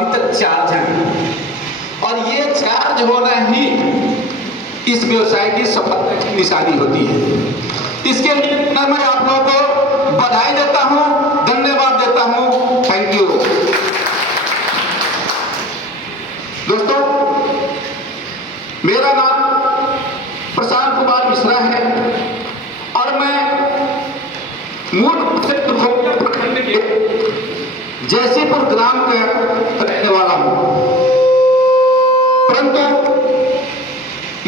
अभी तक चार्ज हैं, और ये चार्ज होना ही इस व्यवसाय की सफलता की निशानी होती है। इसके लिए मैं आप लोगों को बधाई देता हूं, धन्यवाद देता हूं। थैंक यू दोस्तों। मेरा नाम प्रशांत कुमार मिश्रा है और मैं मूल रूप से दुर्गोपिया प्रखंड के जैसीपुर ग्राम का रहने वाला हूं, परंतु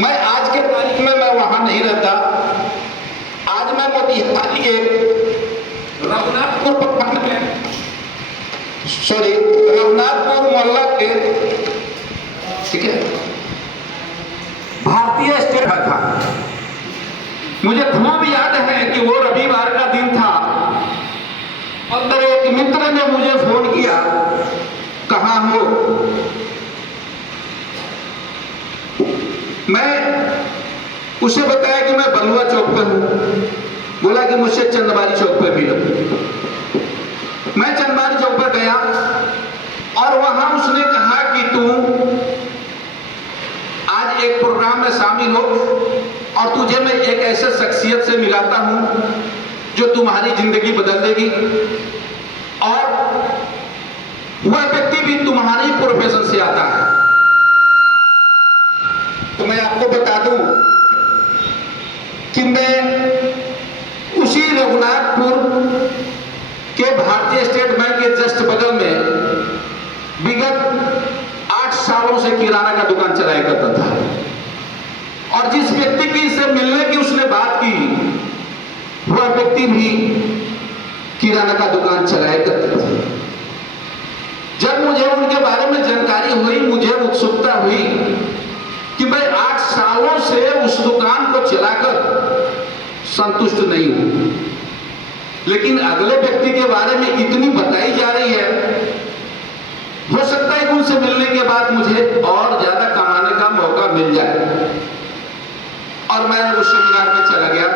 मैं आज के तारीख में मैं वहां नहीं रहता। आज मैं मोतिहारी के रघुनाथपुर प्रखंड में रघुनाथपुर मोहल्ला के, ठीक है, भारतीय स्टेट का था। मुझे खूब याद है कि वो रविवार का दिन था और मेरे एक मित्र ने मुझे फोन किया, कहाँ हो? मैं उसे बताया कि मैं बलुआ चौक पर हूं। बोला कि मुझसे चंदबारी चौक पर मिलो। मैं चंदबारी चौक पर गया और वहां उसने कहा कि तू आज एक प्रोग्राम में शामिल हो और तुझे मैं एक ऐसे शख्सियत से मिलाता हूं जो तुम्हारी जिंदगी बदल देगी, और वह व्यक्ति भी तुम्हारी प्रोफेशन से आता है। तो मैं आपको बता दूं कि मैं उसी रघुनाथपुर के भारतीय स्टेट बैंक के जस्ट बगल में विगत 8 सालों से किराना का दुकान चलाया करता था, और जिस व्यक्ति की से मिलने की उसने बात की, वह व्यक्ति भी किराना का दुकान चलाया करता था। जब मुझे उनके बारे में जानकारी हुई, मुझे उत्सुकता हुई कि मैं 8 सालों से उस दुकान को चलाकर संतुष्ट नहीं हूं, लेकिन अगले व्यक्ति के बारे में इतनी बताई जा रही है, हो सकता है कि उनसे मिलने के बाद मुझे और ज्यादा कमाने का मौका मिल जाए। और मैं उस सेमिनार में चला गया।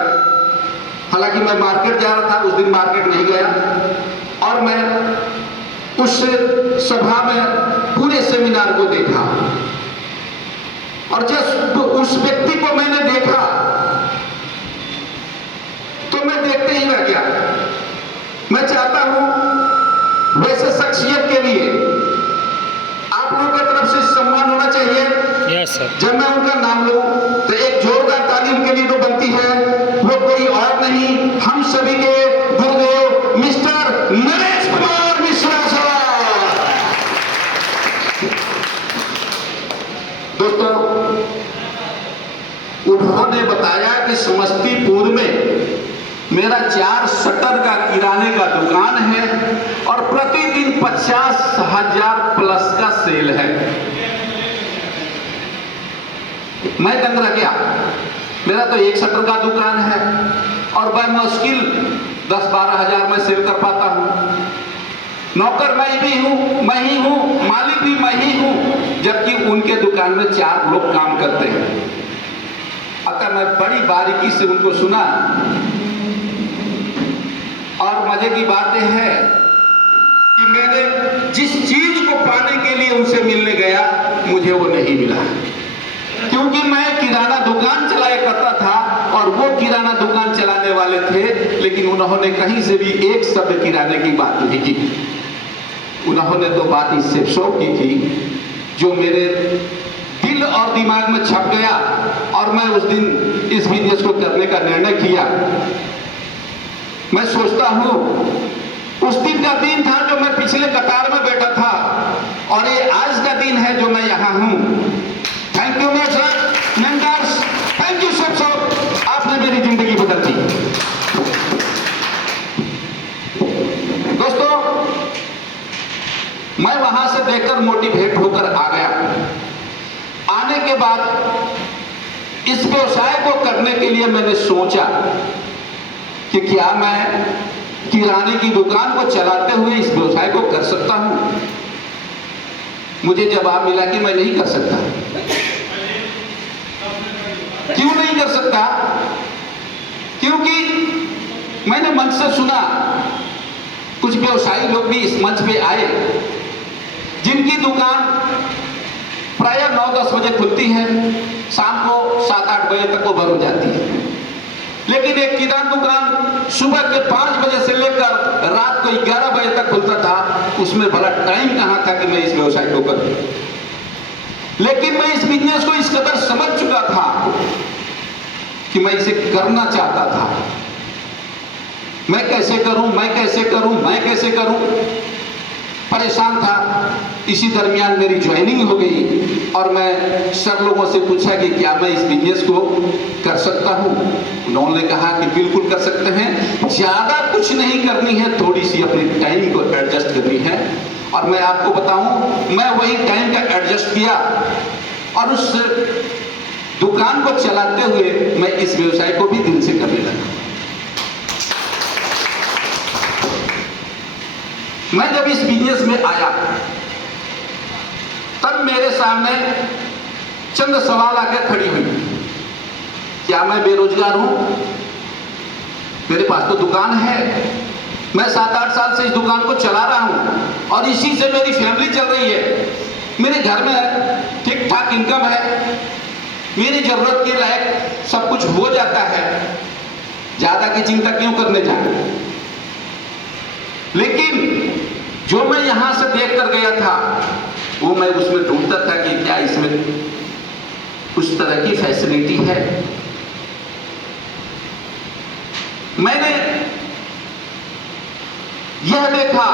हालांकि मैं मार्केट जा रहा था, उस दिन मार्केट नहीं गया, और मैं उस सभा में पूरे सेमिनार को देखा। और जब उस व्यक्ति को मैंने देखा तो मैं देखते ही रह गया। मैं चाहता हूं वैसे शख्सियत के लिए आप लोगों की तरफ से सम्मान होना चाहिए। Yes sir. जब मैं उनका नाम लूं तो एक जोरदार ताली उनके लिए तो बनती है। वो कोई और नहीं, हम सभी के गुरुदेव मिस्टर नरेश कुमार मिश्रा सर। दोस्तों, उन्होंने बताया कि समस्तीपुर में मेरा 4 शटर का किराने का दुकान है और प्रतिदिन 50,000 प्लस का सेल है। मैं दंग रह गया। मेरा तो 1 शटर का दुकान है और मैं मुश्किल 10-12 हजार में सेल कर पाता हूं। नौकर मैं भी हूं, मैं ही हूं, मालिक भी मैं ही हूं, जबकि उनके दुकान में 4 लोग काम करते हैं। अतः मैं बड़ी बारीकी से उनको सुना, और मजे की बात यह है कि मैंने जिस चीज को पाने के लिए उनसे मिलने गया, मुझे वो नहीं मिला, क्योंकि मैं किराना दुकान चलाया करता था और वो किराना दुकान चलाने वाले थे, लेकिन उन्होंने कहीं से भी एक शब्द किराने की बात नहीं की। उन्होंने तो बात इससे शो की थी जो मेरे दिल और दिमाग में छप गया, और मैं उस दिन इस बिजनेस को करने का निर्णय किया। मैं सोचता हूं उस दिन का दिन था जो मैं पिछले कतार में बैठा था, और ये आज का दिन है जो मैं यहां हूं। Thank you mentors, thank you सब, आपने मेरी जिंदगी बदल दी। दोस्तों, मैं वहां से देखकर मोटिवेट होकर आ गया। आने के बाद इस व्यवसाय को करने के लिए मैंने सोचा कि क्या मैं किराने की दुकान को चलाते हुए इस व्यवसाय को कर सकता हूं। मुझे जवाब मिला कि मैं नहीं कर सकता। क्यों नहीं कर सकता? क्योंकि मैंने मंच से सुना, कुछ व्यवसायी लोग भी इस मंच पे आए जिनकी दुकान प्रायः 9-10 बजे खुलती है, शाम को 7-8 बजे तक वो बंद हो जाती है। लेकिन एक किराना दुकान सुबह के 5 बजे से लेकर रात को 11 बजे तक खुलता था, उसमें भला टाइम कहां था कि मैं इस व्यवसाय को करूं। लेकिन मैं इस बिजनेस को इस कदर समझ चुका था कि मैं इसे करना चाहता था। मैं कैसे करूं, मैं कैसे करूं, मैं कैसे करूं, परेशान था। इसी दरमियान मेरी ज्वाइनिंग हो गई और मैं सर लोगों से पूछा कि क्या मैं इस बिजनेस को कर सकता हूं। उन्होंने कहा कि बिल्कुल कर सकते हैं, ज्यादा कुछ नहीं करनी है, थोड़ी सी अपनी टाइम को एडजस्ट करनी है। और मैं आपको बताऊं, मैं वही टाइम का एडजस्ट किया और उस दुकान को चलाते हुए मैं इस व्यवसाय को भी दिल से करने लगा। मैं जब इस बिजनेस में आया तब मेरे सामने चंद सवाल आकर खड़ी हुई। क्या मैं बेरोजगार हूं? मेरे पास तो दुकान है, मैं 7-8 साल से इस दुकान को चला रहा हूं और इसी से मेरी फैमिली चल रही है। मेरे घर में ठीक ठाक इनकम है, मेरी जरूरत के लायक सब कुछ हो जाता है, ज्यादा की चिंता क्यों करने जाए। लेकिन जो मैं यहां से देख कर गया था वो मैं उसमें ढूंढता था कि क्या इसमें उस तरह की फैसिलिटी है। मैंने यह देखा